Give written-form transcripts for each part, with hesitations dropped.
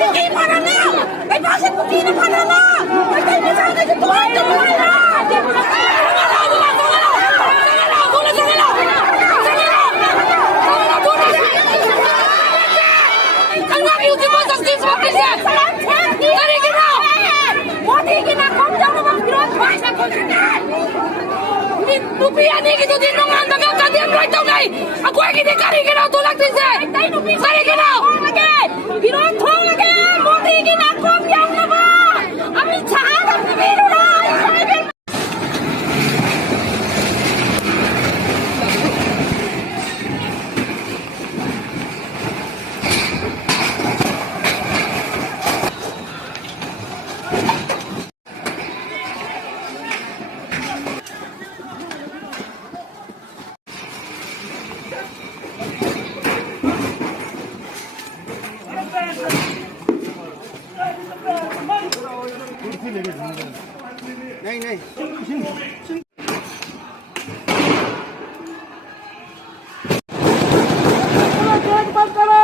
Pugi para na! May bakit pugi na para na! May tayo na sana sa tuwa! Tuwa na! Lupian ni gitu din nung anda ka kadian right daw ngay. Ako ay gini kari ginaw tulak din se. Kari ginaw. Biron thong lagi. Modi gina kom yang na ba. Ami chaan ni biro na. नहीं नहीं बंद करो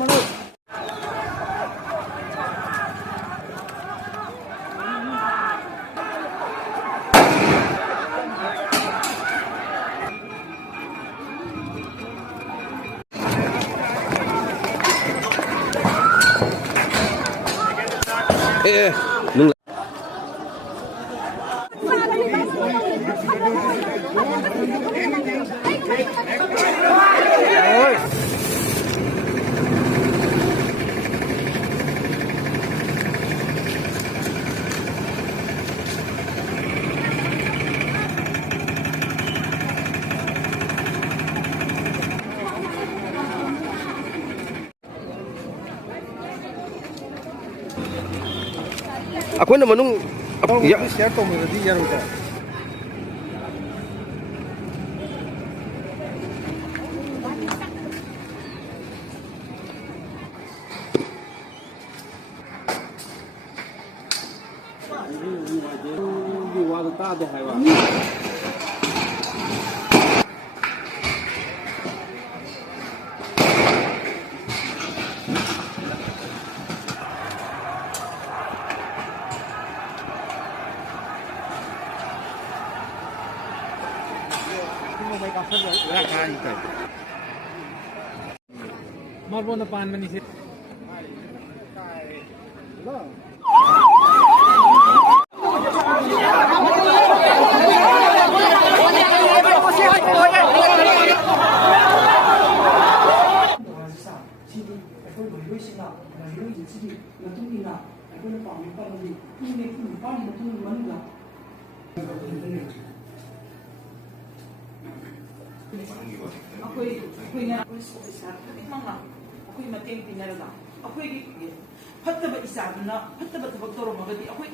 Manoj nung ako naman nung share to मेरा यार होता Marbo na paan man isip. Ako'y mateng pinarala. Ako'y fataba isa na, fataba tabag toro magadi. Ako'y